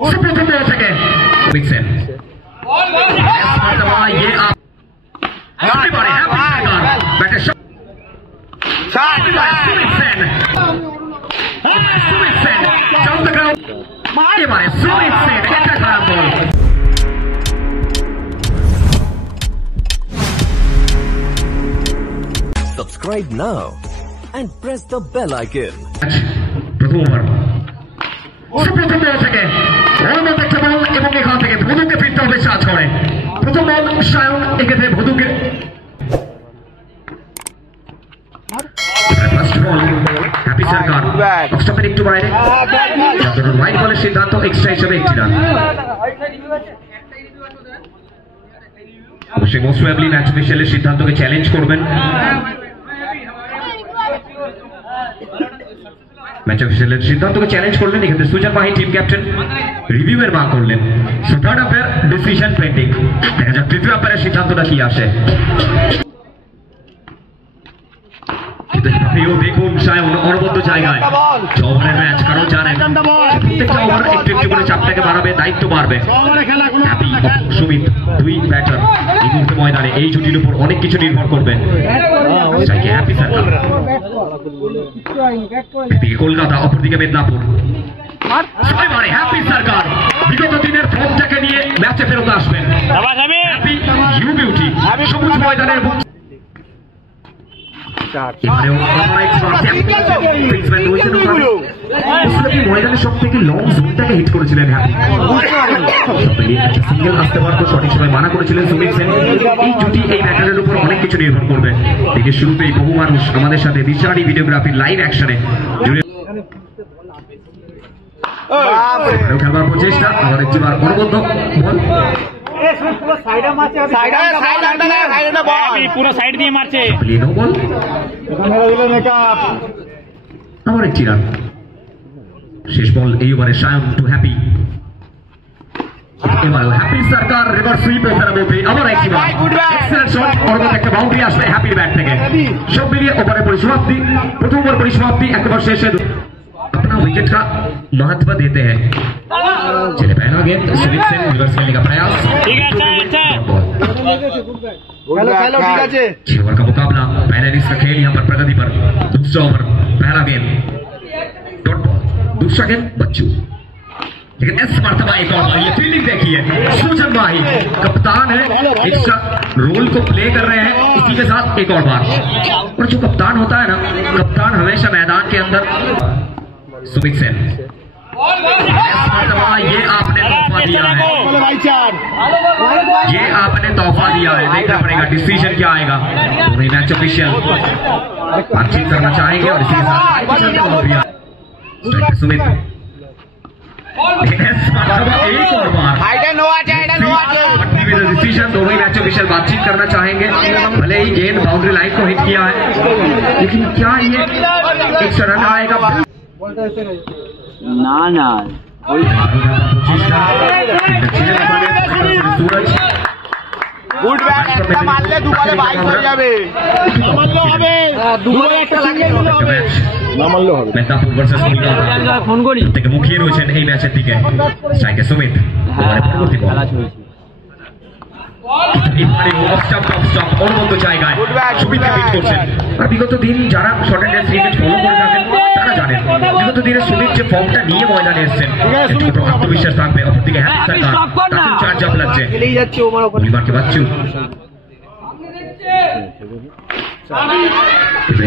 प्रथम बॉल থেকে विक्सन ये आप everybody happy बैटर शॉट विक्सन डाउन द ग्राउंड ये मारे विक्सन একটা খারাপ ball Subscribe now and press the bell icon. প্রথম ওভার প্রথম বল থেকে অলমোস্ট একটা বল এবং এখান থেকে ভুদুকে ফিরতে হবে 7 করে প্রথম বল সায়ন এক্ষেত্রে ভুদুকে ফার্স্ট বল হ্যাপি সরকার অফস্টপের একটু বাইরে রাইট বলের সিদ্ধান্ত এক্সট্রা হিসেবে একটি রান অবশ্যই মোস্ট প্রবাবলি ম্যাচ অফিশিয়ালের সিদ্ধান্তকে চ্যালেঞ্জ করবেন ম্যাচ অফিশিয়ালের সিদ্ধান্তকে চ্যালেঞ্জ করলেন এক্ষেত্রে সুজন মাহি টিম ক্যাপ্টেন রিভিউয়ের মার্ক করলেন so third umpire decision pending দেখা যাক তৃতীয় আম্পায়ারের সিদ্ধান্তটা কি আসে দেখুন সায়ন অনবদ্য জায়গায় 6 ওভারের ম্যাচ কারণ জানেন প্রত্যেকটা ওভার একটু একটু করে চাপটাকে বাড়াবে দায়িত্ব বাড়বে হ্যাপি সুমিত দুই ব্যাটার এই মুহূর্তে ময়দানে এই জুটির উপর অনেক কিছু নির্ভর করবে হ্যাপি সরকার একদিকে কলকাতা অপরদিকে মেদিনীপুর হ্যাপি সরকার বিগত দিনের ফর্মটাকে নিয়ে ম্যাচে ফেরত আসবেন হ্যাপি ইউ বিউটি সবুজ ময়দানের ময়দানের সব থেকে লং জোনটাকে হিট করেছিলেন সিঙ্গেল আসতে পারতো সঠিক সময় মানা করেছিলেন সুমিত সেন এই জুটি এই ব্যাটারের উপর অনেক কিছু নির্ভর করবে দেখে শুরুতেই বহু মানুষ আমাদের সাথে দিশারি ভিডিওগ্রাফির লাইভ অ্যাকশনে জুড়ে খেলবার প্রচেষ্টা আবার একটিবার অনবদ্য বল পুরো সাইড দিয়ে মারছে আমার একটি রান শেষ বল এই ওভারে সায়ন টু হ্যাপি এবার হ্যাপি সরকার রিভার্স সুইপ ওভারের মধ্যে আবার একটি বার এক্সেলেন্ট শট পরবর্তী একটা বাউন্ডারি আসবে হ্যাপির ব্যাট থেকে সব মিলিয়ে ওভারের পরিসমাপ্তি প্রথম ওভার পরিসমাপ্তি একেবারে শেষে अपना विकेट का महत्व देते हैं चले पहला गेंद सुमित सेन रिवर्स करने का प्रयास छह ओवर का मुकाबला पहला इनिंग्स का खेल यहाँ पर प्रगति पर दूसरा ओवर पहला गेंद डॉट बॉल दूसरा गेंद बच्चू लेकिन इस मर्तबा एक और ये फील्डिंग देखिए सुजन माही कप्तान है एक्स्ट्रा रोल को प्ले कर रहे हैं इसी के साथ एक और बार और जो कप्तान होता है ना कप्तान हमेशा मैदान के अंदर सुमित सेन ये आपने तोहफा दिया है ये आपने तोहफा दिया है देखना पड़ेगा डिसीजन क्या आएगा दोनों मैच ऑफिशियल बातचीत करना चाहेंगे और इसी के साथ सुमित एक और बार डिसीजन दोनों मैच ऑफिशियल बातचीत करना चाहेंगे भले ही गेंद बाउंड्री लाइन को हिट किया है लेकिन क्या ये एक रन आएगा ना ना सूरज গুড ব্যাট একটা মারলে দুবারে বাইক হয়ে যাবে মারলে হবে দুবারে একটা লাগিয়ে দিলে হবে না মারলে হবে মেদিনীপুর ভার্সেস কলকাতা ফোন করি থেকে মুখিয়ে রয়েছেন এই ম্যাচের দিকে স্ট্রাইকে সুমিত পরবর্তী বল অনবদ্য জায়গায় সুমিতকে বিট করছেন আর বিগত দিন যারা শর্ট হ্যান্ড ক্রিকেট ফলো করে থাকেন তারা জানেন বিগত দিনে সুমিত যে ফর্মটা নিয়ে ময়দানে এসেছেন আত্মবিশ্বাস থাকবে অপরদিকে হ্যাপি সরকার তাকেও চার্জ আপ লাগছে পরিবারকে বাচ্চু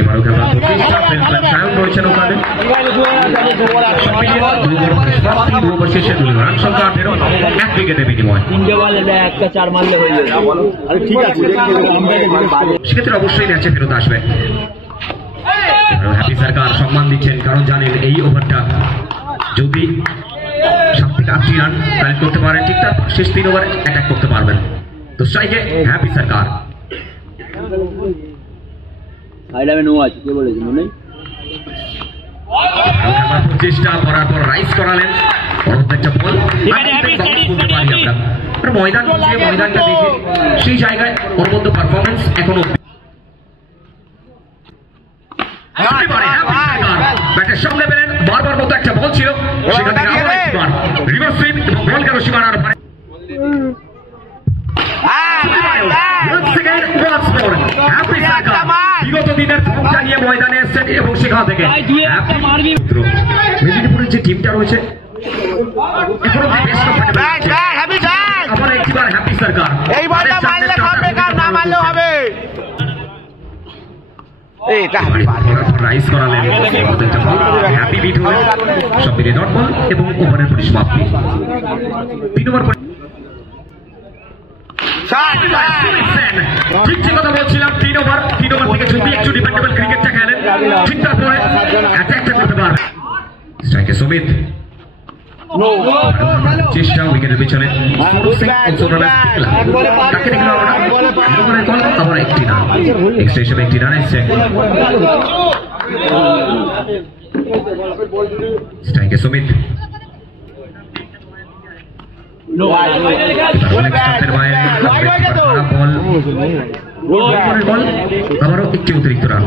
এবারও খেলার প্রতিষ্ঠা সায়ন রয়েছেন ওখানে শেষে তুলে রান সংখ্যা 18 এক উইকেটে বিনিময় সেক্ষেত্রে অবশ্যই ম্যাচে ফেরত আসবে হ্যাপি সরকার সম্মান দিচ্ছেন কারণ জানেন এই ওভারটা যদি 7 থেকে 8 রান কালেক্ট করতে পারেন ঠিক তার শেষ 3 ওভার অ্যাটাক করতে পারবেন তো স্ট্রাইকে হ্যাপি সরকার চেষ্টা করার পর রাইস করালেন একটা বল ময়দানটা দেখে সেই জায়গায় ওর মধ্যে পারফরমেন্স এখনো ব্যাটের সামনে পেলেন বারবার মতো একটা বল ছিল সেখান থেকে রিভার্স সুইপ এসেছেন এবং সেখান থেকে মেদিনীপুরের যে টিমটা রয়েছে এখনো বেস্ট আবার একটিবার হ্যাপি সরকার এই বলটা মারলে খাবে, না মারলেও হবে। রাইস করালেন হ্যাপি বিট হলেন সব মিলিয়ে ডট বল এবং ওভারের পরিসমাপ্তি। 3 ওভার ঠিক যে কথা বলছিলাম, 3 ওভার থেকে যদি একটু ডিপেন্ডেবল ক্রিকেটটা খেলেন ঠিক তারপরে অ্যাটাকটা করতে পারবে। স্ট্রাইকে সুমিত চেষ্টা উইকেটের পিছনে তাকে দেখলাম আবার একটি রান এক্সট্রা হিসেবে একটি রান এসছে। স্ট্রাইকে সুমিত বল আবারও একটি অতিরিক্ত রান,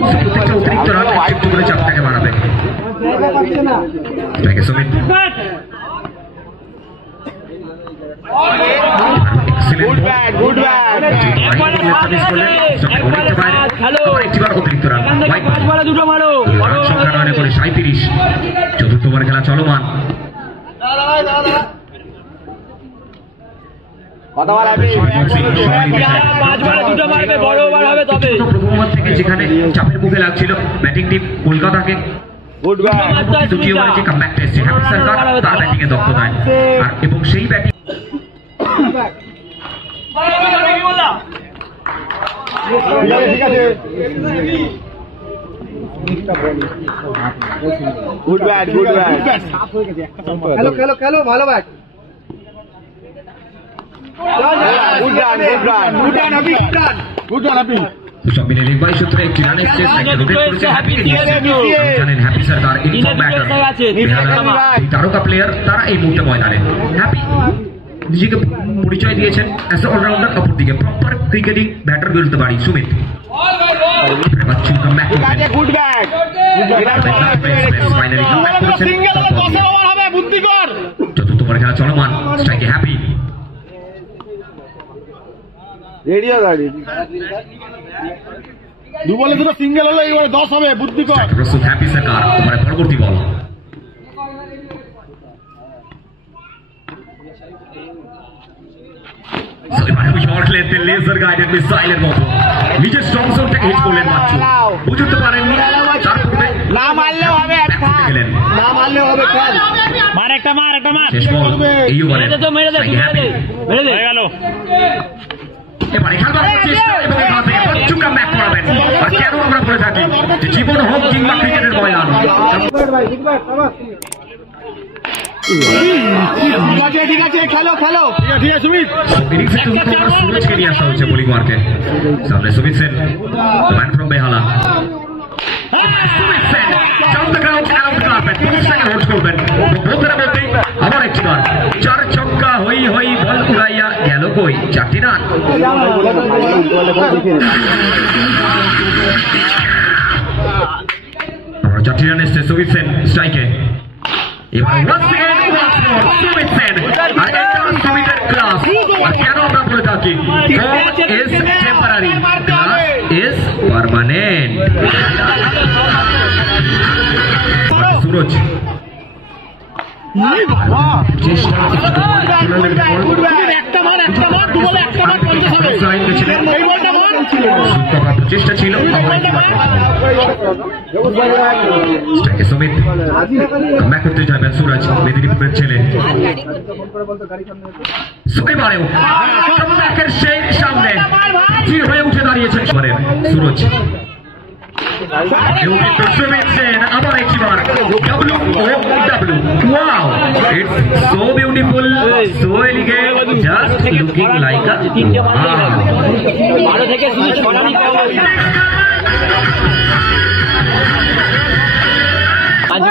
প্রত্যেকটা অতিরিক্ত রান একটু করে চাপটাকে বাড়াবে। সুমিত অতিরিক্ত রান সংখ্যা 9 করে 37। চতুর্থ ওভার খেলা চলমান। প্রথম ওভার থেকে যেখানে চাপের মুখে লাগছিল ব্যাটিং টিম কলকাতাকে, দ্বিতীয় ওভারে যে কামব্যাকটা এসেছে হ্যাপি সরকার তার ব্যাটিং এ দক্ষতায় আর এবং সেই ব্যাটিং ঠিক আছে। গুড ব্যাট খেলো ভালো ব্যাট। সব মিলে লিগবাই সূত্রে একটি রান এসেছে। জানেন হ্যাপি সরকার ইনফর্ম ব্যাটার, তারকা প্লেয়ার, তারা এই মুহূর্তে ময়দানে। হ্যাপি নিজেকে পরিচয় দিয়েছেন অ্যাজ এ অলরাউন্ডার, অপরদিকে প্রপার ক্রিকেটিং ব্যাটার বলতে পারি সুমিত। চতুর্থ ওভার খেলা চলমান। স্ট্রাইকে হ্যাপি দু বলে দুটো সিঙ্গেল হলো, এবারে 10 হবে। বুদ্ধিকর প্রস্তুত হ্যাপি সরকার। ওভারে পরবর্তী বল লেজার গাইডেড মিসাইলের মতো নিজের স্ট্রং জোনটাকে হিট করলেন মাত্র, বুঝতে পারেননি। তার পূর্বে না মারলেও হবে, না মারলেও হবে। মার একটা মার শেষ বল এই ওভারে হয়ে গেল। এবারে খেলবার চেষ্টা এবং এখান থেকে চুকা ব্যাক করাবেন। আর কেন আমরা বলে থাকি যে জীবন হোক কিংবা ক্রিকেটের ময়দান, ঠিক আছে খেলো ঠিক আছে সুমিত। সুরজকে নিয়ে আসা হয়েছে বোলিং ওয়ার্কে। সামনে সুমিত সেন, ম্যান ফ্রম বেহালা। সুমিত সেন আবার একটি রান, 4 ছক্কা হই বল উড়াইয়া গেল কই, 4টি রান। আমরা 4টি রান এসছে সুমিত সেন স্ট্রাইকে। এবার সুমিত সেন আর এটা সুমিতের ক্লাস। আর কেন আমরা বলে থাকি is temporary, class is permanent. Suraj চেষ্টা ছিল সুমিত ব্যাক করতে যাবেন। সুরজ মেদিনীপুরের ছেলে, এবারেও সেই সামনে স্থির হয়ে উঠে দাঁড়িয়েছেন সুরজ। সুমিত সেন আবার একবার WOW, wow, it's so beautiful, so elegant, just looking like a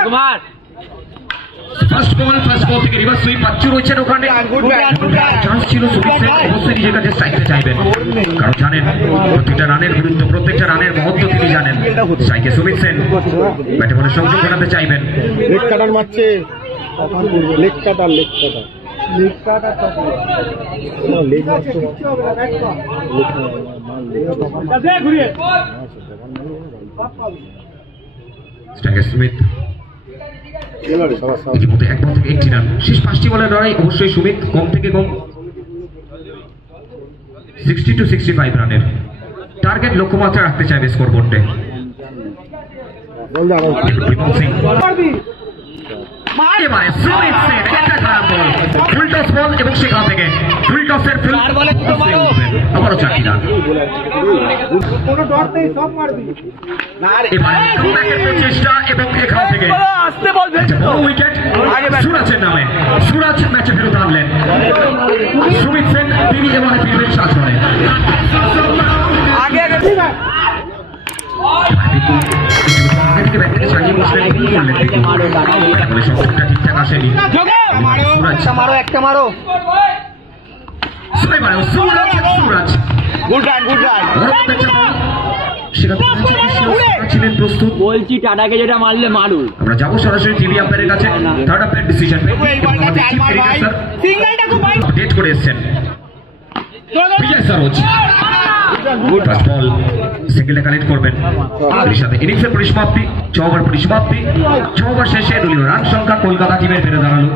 Kumar. First ball থেকে রিভার্স সুইপ পাচ্ছু রয়েছেন ওখানে। চান্স ছিল সুমিত সেন অবশ্যই নিজের কাছে স্ট্রাইকে চাইবেন, কারণ জানেন প্রত্যেকটা রানের গুরুত্ব, প্রত্যেকটা রানের মহত্ব তিনি জানেন। স্ট্রাইকে সুমিত সেন ব্যাটে বলে সংযোগ করাতে চাইবেন। লেগ কাটার মারছে, লেগ কাটার ঘুরিয়ে স্ট্রাইকার সুমিত ইতিমধ্যে 1 বল থেকে 18 রান। শেষ 5টি বলের লড়াই, অবশ্যই সুমিত কম থেকে কম 60 to 65 রানের টার্গেট লক্ষ্যমাত্রা রাখতে চাইবে স্কোরবোর্ডে। বিমল সিং এবারে সুমিত সেন, একটা খারাপ বল, ফুল টস বল এবং সেখান থেকে ফুল টসের ফুল আবারও 4টি রান। এবারে কামব্যাকের প্রচেষ্টা এবং এখান থেকে বড় উইকেট সুরাজের নামে। সুরাজ ম্যাচে ফেরত আনলেন। সুমিত সেন তিনি এবারে ফিরবেন 7 রানে। আগে থেকে ব্যাট থেকে চালিয়ে বসলেন, কি করলেন দেখুন, সংখ্যাটা ঠিকঠাক আসেনি। সুরাজ গুড রান গুড রান ছিলেন প্রস্তুত। বলছি টাটাকে যেটা মারলে মারু। আমরা যাবো সরাসরি টিভি আম্পায়ারের কাছে। থার্ড আম্পায়ার ডিসিশন আপডেট করে এসছেন বিজয় সরোজ। ফার্স্ট বল সিঙ্গেলটা কালেক্ট করবেন, এর সাথে ইনিংসের পরিসমাপ্তি, 6 ওভার পরিসমাপ্তি। 6 ওভার শেষে দলীয় রান সংখ্যা কলকাতা টিমের বেড়ে দাঁড়ালো।